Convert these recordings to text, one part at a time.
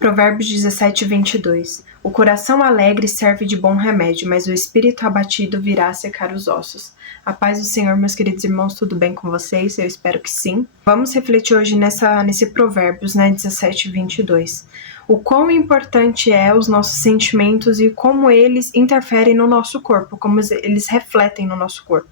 Provérbios 17:22. O coração alegre serve de bom remédio, mas o espírito abatido virá secar os ossos. A paz do Senhor, meus queridos irmãos, tudo bem com vocês? Eu espero que sim. Vamos refletir hoje nesse Provérbios, 17:22. O quão importante é os nossos sentimentos e como eles interferem no nosso corpo, como eles refletem no nosso corpo.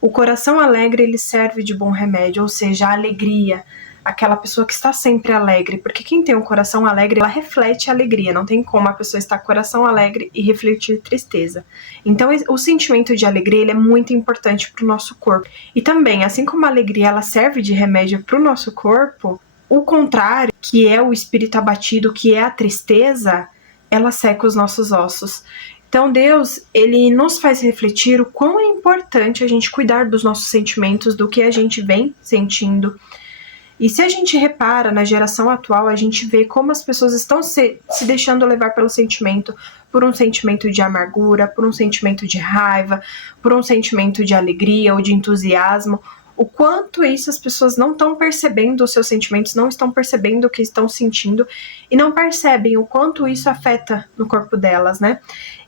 O coração alegre, ele serve de bom remédio, ou seja, a alegria, aquela pessoa que está sempre alegre, porque quem tem um coração alegre, ela reflete alegria, não tem como a pessoa estar com o coração alegre e refletir tristeza. Então, o sentimento de alegria, ele é muito importante para o nosso corpo. E também, assim como a alegria, ela serve de remédio para o nosso corpo, o contrário, que é o espírito abatido, que é a tristeza, ela seca os nossos ossos. Então Deus, ele nos faz refletir o quão é importante a gente cuidar dos nossos sentimentos, do que a gente vem sentindo. E se a gente repara na geração atual, a gente vê como as pessoas estão se deixando levar pelo sentimento, por um sentimento de amargura, por um sentimento de raiva, por um sentimento de alegria ou de entusiasmo. O quanto isso as pessoas não estão percebendo os seus sentimentos, não estão percebendo o que estão sentindo e não percebem o quanto isso afeta no corpo delas, né?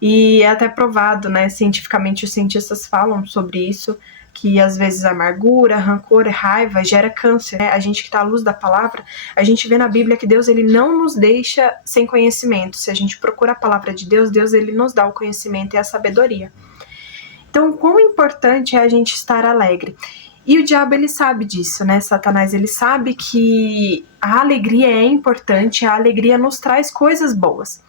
E é até provado, né? Cientificamente, os cientistas falam sobre isso, que às vezes amargura, rancor e raiva gera câncer, né? A gente que está à luz da palavra, a gente vê na Bíblia que Deus, ele não nos deixa sem conhecimento. Se a gente procura a palavra de Deus, Deus, ele nos dá o conhecimento e a sabedoria. Então, quão importante é a gente estar alegre. E o diabo, ele sabe disso, né? Satanás, ele sabe que a alegria é importante, a alegria nos traz coisas boas.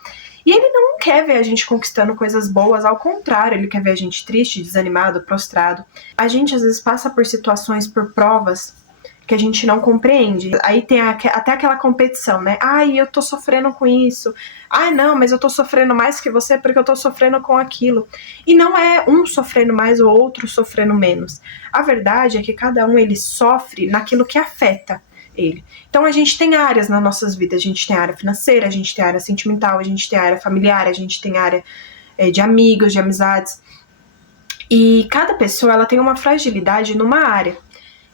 E ele não quer ver a gente conquistando coisas boas, ao contrário, ele quer ver a gente triste, desanimado, prostrado. A gente, às vezes, passa por situações, por provas que a gente não compreende. Aí tem até aquela competição, né? Ai, eu tô sofrendo com isso. Ai, não, mas eu tô sofrendo mais que você porque eu tô sofrendo com aquilo. E não é um sofrendo mais ou outro sofrendo menos. A verdade é que cada um, ele sofre naquilo que afeta ele. Então a gente tem áreas nas nossas vidas. A gente tem a área financeira, a gente tem a área sentimental, a gente tem a área familiar, a gente tem a área de amigos, de amizades. E cada pessoa, ela tem uma fragilidade numa área.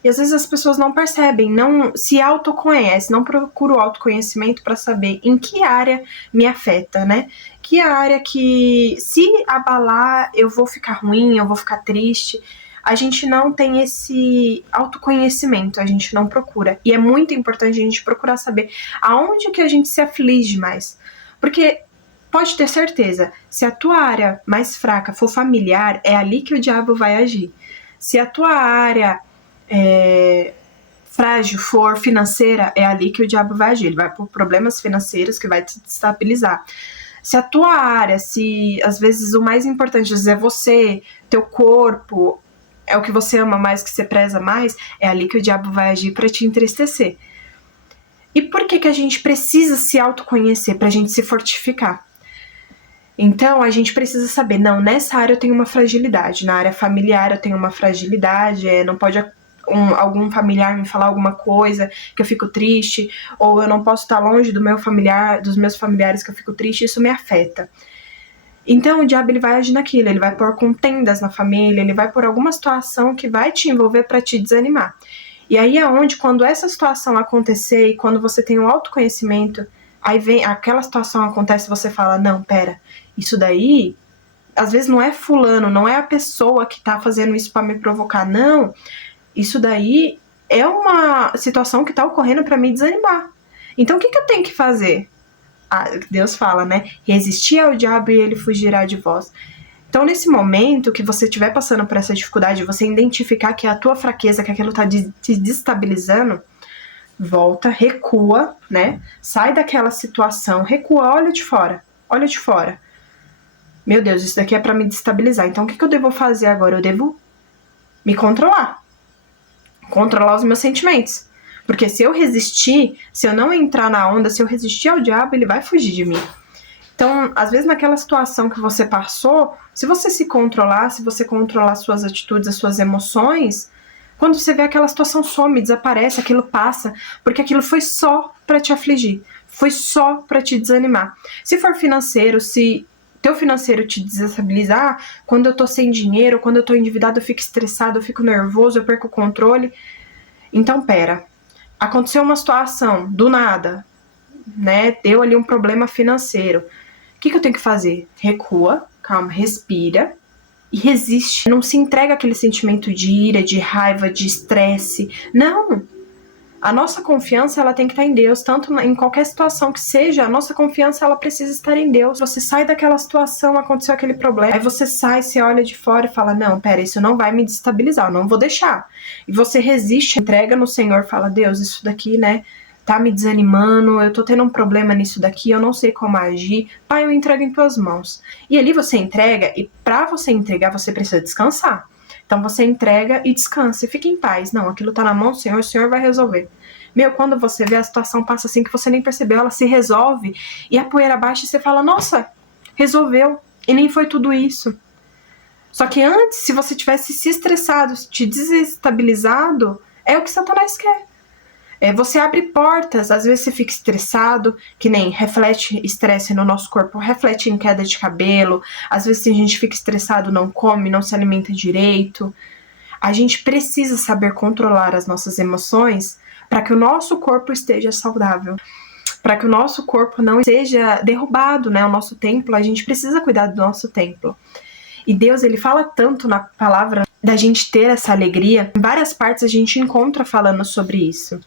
E às vezes as pessoas não percebem, não se autoconhecem, não procuram o autoconhecimento para saber em que área me afeta, né? Que área que, se abalar, eu vou ficar ruim, eu vou ficar triste. A gente não tem esse autoconhecimento, a gente não procura. E é muito importante a gente procurar saber aonde que a gente se aflige mais. Porque pode ter certeza, se a tua área mais fraca for familiar, é ali que o diabo vai agir. Se a tua área frágil for financeira, é ali que o diabo vai agir. Ele vai por problemas financeiros que vai te destabilizar. Se a tua área, se às vezes o mais importante é você, teu corpo, é o que você ama mais, que você preza mais, é ali que o diabo vai agir para te entristecer. E por que a gente precisa se autoconhecer? Pra gente se fortificar. Então, a gente precisa saber, não, nessa área eu tenho uma fragilidade, na área familiar eu tenho uma fragilidade, não pode algum familiar me falar alguma coisa que eu fico triste, ou eu não posso estar longe do meu familiar, dos meus familiares que eu fico triste, isso me afeta. Então o diabo, ele vai agir naquilo, ele vai pôr contendas na família, ele vai pôr alguma situação que vai te envolver para te desanimar. E aí é onde, quando essa situação acontecer e quando você tem um autoconhecimento, aí vem, aquela situação acontece e você fala, não, pera, isso daí, às vezes não é fulano, não é a pessoa que tá fazendo isso para me provocar, não, isso daí é uma situação que tá ocorrendo para me desanimar. Então o que eu tenho que fazer? Deus fala, né? Resistir ao diabo e ele fugirá de vós. Então, nesse momento que você estiver passando por essa dificuldade, você identificar que é a tua fraqueza, que aquilo tá te destabilizando, volta, recua, né? Sai daquela situação, recua, olha de fora. Meu Deus, isso daqui é pra me destabilizar. Então, o que eu devo fazer agora? Eu devo me controlar os meus sentimentos. Porque se eu resistir, se eu não entrar na onda, se eu resistir ao diabo, ele vai fugir de mim. Então, às vezes naquela situação que você passou, se você se controlar, se você controlar suas atitudes, as suas emoções, quando você vê aquela situação some, desaparece, aquilo passa, porque aquilo foi só para te afligir, foi só para te desanimar. Se for financeiro, se teu financeiro te desestabilizar, quando eu tô sem dinheiro, quando eu tô endividado, eu fico estressado, eu fico nervoso, eu perco o controle. Então, pera. Aconteceu uma situação, do nada, né, deu ali um problema financeiro. O que eu tenho que fazer? Recua, calma, respira e resiste. Não se entrega àquele sentimento de ira, de raiva, de estresse. Não! A nossa confiança, ela tem que estar em Deus, tanto em qualquer situação que seja, a nossa confiança, ela precisa estar em Deus. Você sai daquela situação, aconteceu aquele problema, aí você sai, você olha de fora e fala, não, pera, isso não vai me destabilizar, eu não vou deixar. E você resiste, entrega no Senhor, fala, Deus, isso daqui, né, tá me desanimando, eu tô tendo um problema nisso daqui, eu não sei como agir, Pai, eu entrego em tuas mãos. E ali você entrega, e pra você entregar, você precisa descansar. Então você entrega e descansa, e fica em paz. Não, aquilo tá na mão do Senhor, o Senhor vai resolver. Meu, quando você vê a situação passa assim que você nem percebeu, ela se resolve, e a poeira baixa e você fala, nossa, resolveu, e nem foi tudo isso. Só que antes, se você tivesse se estressado, te desestabilizado, é o que Satanás quer. Você abre portas, às vezes você fica estressado, que nem reflete estresse no nosso corpo, reflete em queda de cabelo, às vezes a gente fica estressado, não come, não se alimenta direito. A gente precisa saber controlar as nossas emoções para que o nosso corpo esteja saudável, para que o nosso corpo não seja derrubado, né? O nosso templo, a gente precisa cuidar do nosso templo. E Deus, ele fala tanto na palavra da gente ter essa alegria, em várias partes a gente encontra falando sobre isso.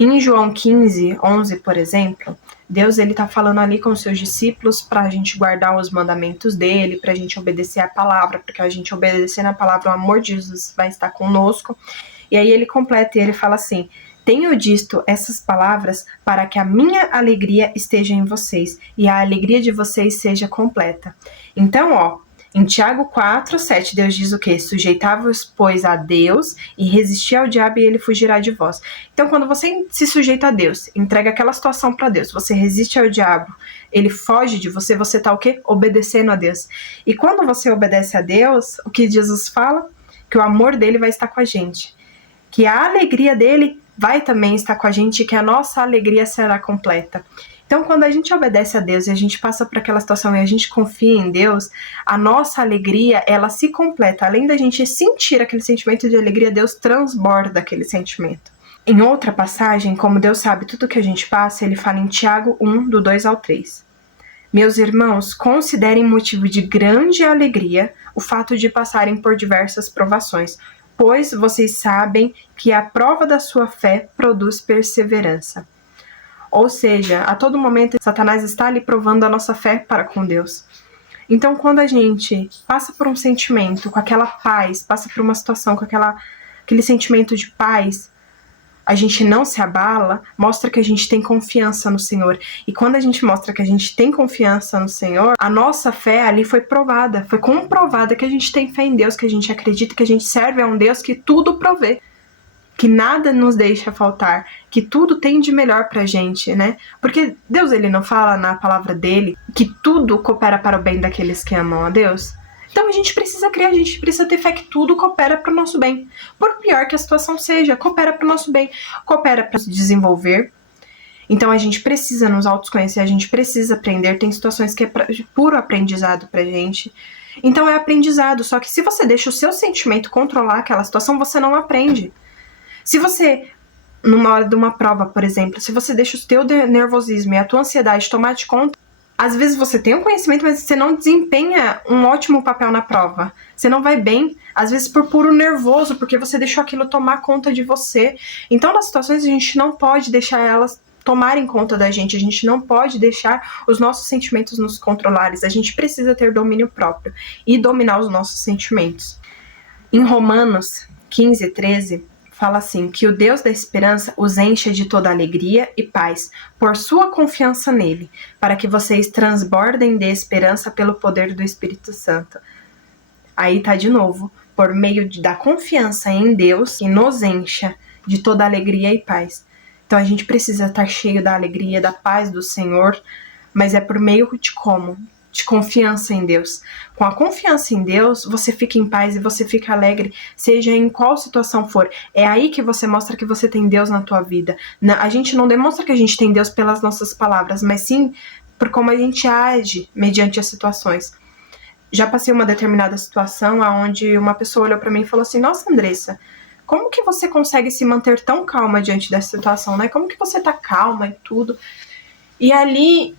Em João 15, 11, por exemplo, Deus ele tá falando ali com os seus discípulos para a gente guardar os mandamentos dele, para a gente obedecer a palavra, porque a gente obedecendo a palavra, o amor de Jesus vai estar conosco. E aí ele completa e ele fala assim, tenho dito essas palavras para que a minha alegria esteja em vocês e a alegria de vocês seja completa. Então, ó, em Tiago 4, 7, Deus diz o quê? Sujeitai-vos, pois, a Deus e resisti ao diabo e ele fugirá de vós. Então, quando você se sujeita a Deus, entrega aquela situação para Deus, você resiste ao diabo, ele foge de você, você tá o quê? Obedecendo a Deus. E quando você obedece a Deus, o que Jesus fala? Que o amor dele vai estar com a gente. Que a alegria dele vai também estar com a gente, que a nossa alegria será completa. Então, quando a gente obedece a Deus e a gente passa por aquela situação e a gente confia em Deus, a nossa alegria, ela se completa. Além da gente sentir aquele sentimento de alegria, Deus transborda aquele sentimento. Em outra passagem, como Deus sabe tudo que a gente passa, ele fala em Tiago 1, do 2 ao 3. Meus irmãos, considerem motivo de grande alegria o fato de passarem por diversas provações, pois vocês sabem que a prova da sua fé produz perseverança. Ou seja, a todo momento Satanás está ali provando a nossa fé para com Deus. Então, quando a gente passa por um sentimento com aquela paz, passa por uma situação com aquele sentimento de paz, a gente não se abala, mostra que a gente tem confiança no Senhor. E quando a gente mostra que a gente tem confiança no Senhor, a nossa fé ali foi provada, foi comprovada que a gente tem fé em Deus, que a gente acredita que a gente serve a um Deus que tudo provê, que nada nos deixa faltar, que tudo tem de melhor pra gente, né? Porque Deus, ele não fala na palavra dele que tudo coopera para o bem daqueles que amam a Deus? Então a gente precisa crer, a gente precisa ter fé que tudo coopera para o nosso bem. Por pior que a situação seja, coopera para o nosso bem, coopera para se desenvolver. Então a gente precisa nos autoconhecer, a gente precisa aprender. Tem situações que é puro aprendizado pra gente. Então é aprendizado, só que se você deixa o seu sentimento controlar aquela situação, você não aprende. Se você, numa hora de uma prova, por exemplo, se você deixa o teu nervosismo e a tua ansiedade tomar de conta, às vezes você tem um conhecimento, mas você não desempenha um ótimo papel na prova. Você não vai bem, às vezes por puro nervoso, porque você deixou aquilo tomar conta de você. Então, nas situações, a gente não pode deixar elas tomarem conta da gente. A gente não pode deixar os nossos sentimentos nos controlarem. A gente precisa ter domínio próprio e dominar os nossos sentimentos. Em Romanos 15, 13... fala assim, que o Deus da esperança os encha de toda alegria e paz, por sua confiança nele, para que vocês transbordem de esperança pelo poder do Espírito Santo. Aí tá de novo, por meio da confiança em Deus, que nos encha de toda alegria e paz. Então a gente precisa estar cheio da alegria, da paz do Senhor, mas é por meio de como? De confiança em Deus. Com a confiança em Deus, você fica em paz e você fica alegre, seja em qual situação for. É aí que você mostra que você tem Deus na tua vida. A gente não demonstra que a gente tem Deus pelas nossas palavras, mas sim por como a gente age mediante as situações. Já passei uma determinada situação onde uma pessoa olhou para mim e falou assim, nossa, Andressa, como que você consegue se manter tão calma diante dessa situação, né? Como que você tá calma e tudo? E ali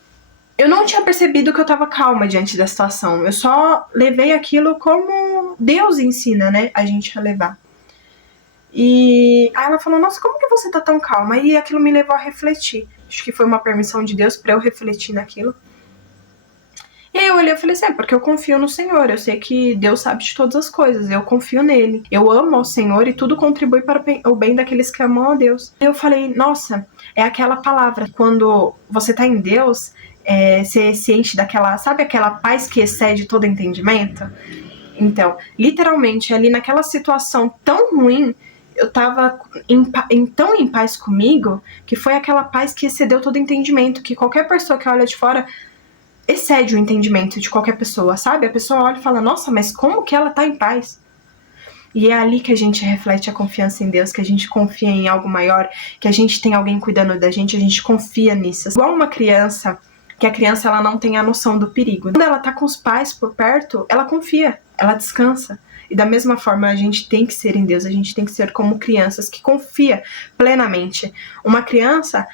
eu não tinha percebido que eu tava calma diante da situação. Eu só levei aquilo como Deus ensina, né, a gente a levar. E aí ela falou, nossa, como que você tá tão calma? E aquilo me levou a refletir. Acho que foi uma permissão de Deus pra eu refletir naquilo. E aí eu olhei e falei assim, porque eu confio no Senhor, eu sei que Deus sabe de todas as coisas, eu confio nele. Eu amo ao Senhor e tudo contribui para o bem daqueles que amam a Deus. E eu falei, nossa, é aquela palavra, quando você tá em Deus, você se enche daquela, sabe aquela paz que excede todo entendimento? Então, literalmente, ali naquela situação tão ruim, eu tava tão em paz comigo, que foi aquela paz que excedeu todo entendimento, que qualquer pessoa que olha de fora excede o entendimento de qualquer pessoa, sabe? A pessoa olha e fala, nossa, mas como que ela tá em paz? E é ali que a gente reflete a confiança em Deus, que a gente confia em algo maior, que a gente tem alguém cuidando da gente, a gente confia nisso. Igual uma criança, que a criança ela não tem a noção do perigo. Quando ela tá com os pais por perto, ela confia, ela descansa. E da mesma forma a gente tem que ser em Deus, a gente tem que ser como crianças que confia plenamente. Uma criança,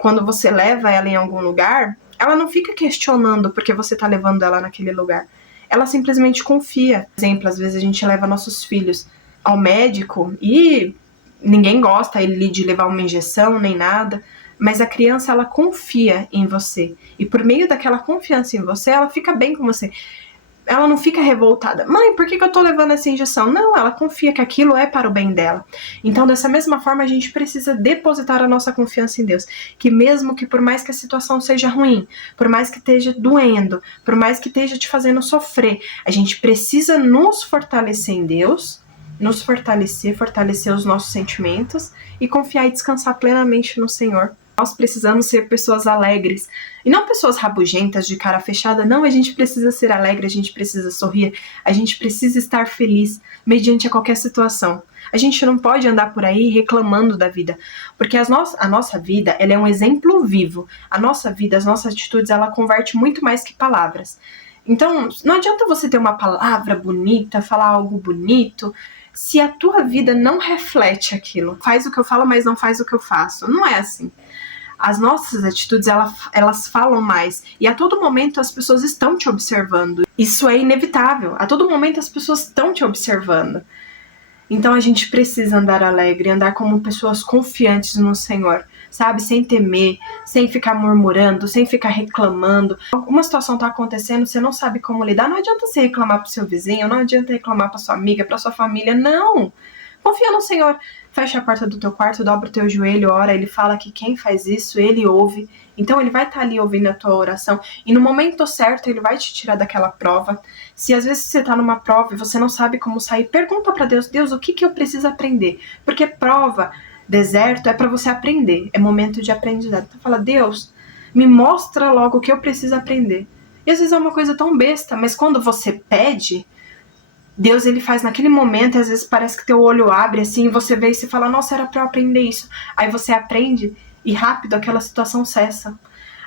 quando você leva ela em algum lugar, ela não fica questionando porque você tá levando ela naquele lugar. Ela simplesmente confia. Por exemplo, às vezes a gente leva nossos filhos ao médico e ninguém gosta de levar uma injeção nem nada, mas a criança ela confia em você. E por meio daquela confiança em você, ela fica bem com você. Ela não fica revoltada. Mãe, por que eu tô levando essa injeção? Não, ela confia que aquilo é para o bem dela. Então, dessa mesma forma, a gente precisa depositar a nossa confiança em Deus. Que mesmo que por mais que a situação seja ruim, por mais que esteja doendo, por mais que esteja te fazendo sofrer, a gente precisa nos fortalecer em Deus, nos fortalecer os nossos sentimentos e confiar e descansar plenamente no Senhor. Nós precisamos ser pessoas alegres e não pessoas rabugentas de cara fechada. Não, a gente precisa ser alegre, a gente precisa sorrir, a gente precisa estar feliz mediante a qualquer situação. A gente não pode andar por aí reclamando da vida, porque a nossa vida ela é um exemplo vivo. A nossa vida, as nossas atitudes, ela converte muito mais que palavras. Então, não adianta você ter uma palavra bonita, falar algo bonito, se a tua vida não reflete aquilo. Faz o que eu falo, mas não faz o que eu faço. Não é assim. As nossas atitudes, elas falam mais. E a todo momento as pessoas estão te observando. Isso é inevitável. A todo momento as pessoas estão te observando. Então a gente precisa andar alegre, andar como pessoas confiantes no Senhor, sabe? Sem temer, sem ficar murmurando, sem ficar reclamando. Uma situação tá acontecendo, você não sabe como lidar, não adianta você reclamar pro seu vizinho, não adianta reclamar pra sua amiga, pra sua família, não! Confia no Senhor. Fecha a porta do teu quarto, dobra o teu joelho, ora. Ele fala que quem faz isso, ele ouve. Então ele vai estar ali ouvindo a tua oração. E no momento certo, ele vai te tirar daquela prova. Se às vezes você tá numa prova e você não sabe como sair, pergunta pra Deus, Deus, o que eu preciso aprender? Porque prova, deserto, é pra você aprender. É momento de aprendizado. Então fala, Deus, me mostra logo o que eu preciso aprender. E às vezes é uma coisa tão besta, mas quando você pede, Deus, ele faz naquele momento, e às vezes parece que teu olho abre assim, e você vê e você fala, nossa, era pra eu aprender isso. Aí você aprende e rápido aquela situação cessa.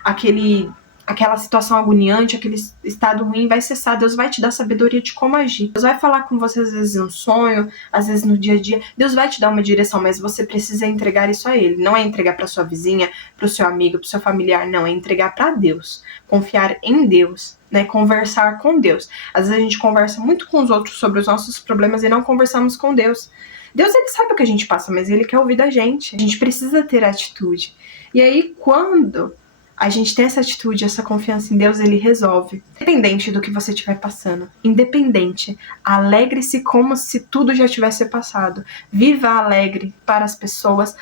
Aquela situação agoniante, aquele estado ruim vai cessar. Deus vai te dar sabedoria de como agir. Deus vai falar com você às vezes em um sonho, às vezes no dia a dia. Deus vai te dar uma direção, mas você precisa entregar isso a Ele. Não é entregar para sua vizinha, para o seu amigo, para o seu familiar. Não, é entregar para Deus. Confiar em Deus, né? Conversar com Deus. Às vezes a gente conversa muito com os outros sobre os nossos problemas e não conversamos com Deus. Deus, ele sabe o que a gente passa, mas ele quer ouvir da gente. A gente precisa ter atitude. E aí, quando a gente tem essa atitude, essa confiança em Deus, ele resolve. Independente do que você estiver passando. Independente. Alegre-se como se tudo já tivesse passado. Viva alegre para as pessoas.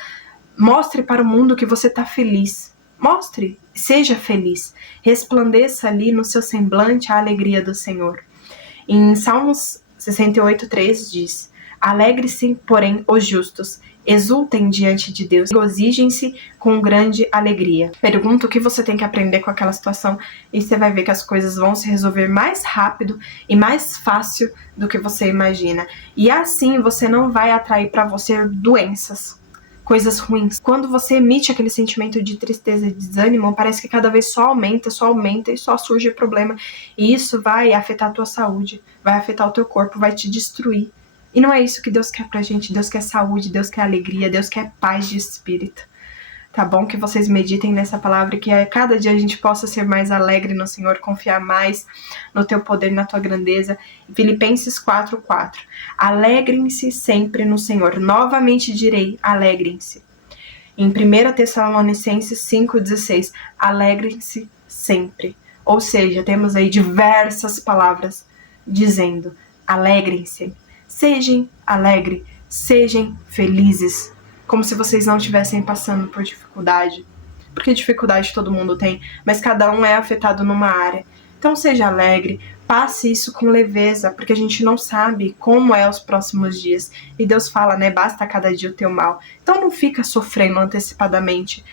Mostre para o mundo que você está feliz. Mostre. Seja feliz. Resplandeça ali no seu semblante a alegria do Senhor. Em Salmos 68:3 diz: alegre-se, porém, os justos. Exultem diante de Deus, regozijem-se com grande alegria. Pergunta o que você tem que aprender com aquela situação e você vai ver que as coisas vão se resolver mais rápido e mais fácil do que você imagina. E assim você não vai atrair para você doenças, coisas ruins. Quando você emite aquele sentimento de tristeza e desânimo, parece que cada vez só aumenta e só surge problema. E isso vai afetar a tua saúde, vai afetar o teu corpo, vai te destruir. E não é isso que Deus quer pra gente. Deus quer saúde, Deus quer alegria, Deus quer paz de espírito. Tá tá bom? Que vocês meditem nessa palavra e que a cada dia a gente possa ser mais alegre no Senhor, confiar mais no teu poder, na tua grandeza. Filipenses 4:4. Alegrem-se sempre no Senhor. Novamente direi, alegrem-se. Em 1 Tessalonicenses 5:16, alegrem-se sempre. Ou seja, temos aí diversas palavras dizendo, alegrem-se, sejam alegres, sejam felizes, como se vocês não estivessem passando por dificuldade, porque dificuldade todo mundo tem, mas cada um é afetado numa área. Então seja alegre, passe isso com leveza, porque a gente não sabe como é os próximos dias. E Deus fala, né, basta cada dia o teu mal. Então não fica sofrendo antecipadamente.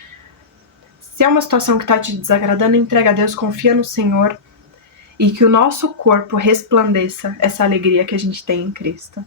Se é uma situação que está te desagradando, entrega a Deus, confia no Senhor e que o nosso corpo resplandeça essa alegria que a gente tem em Cristo.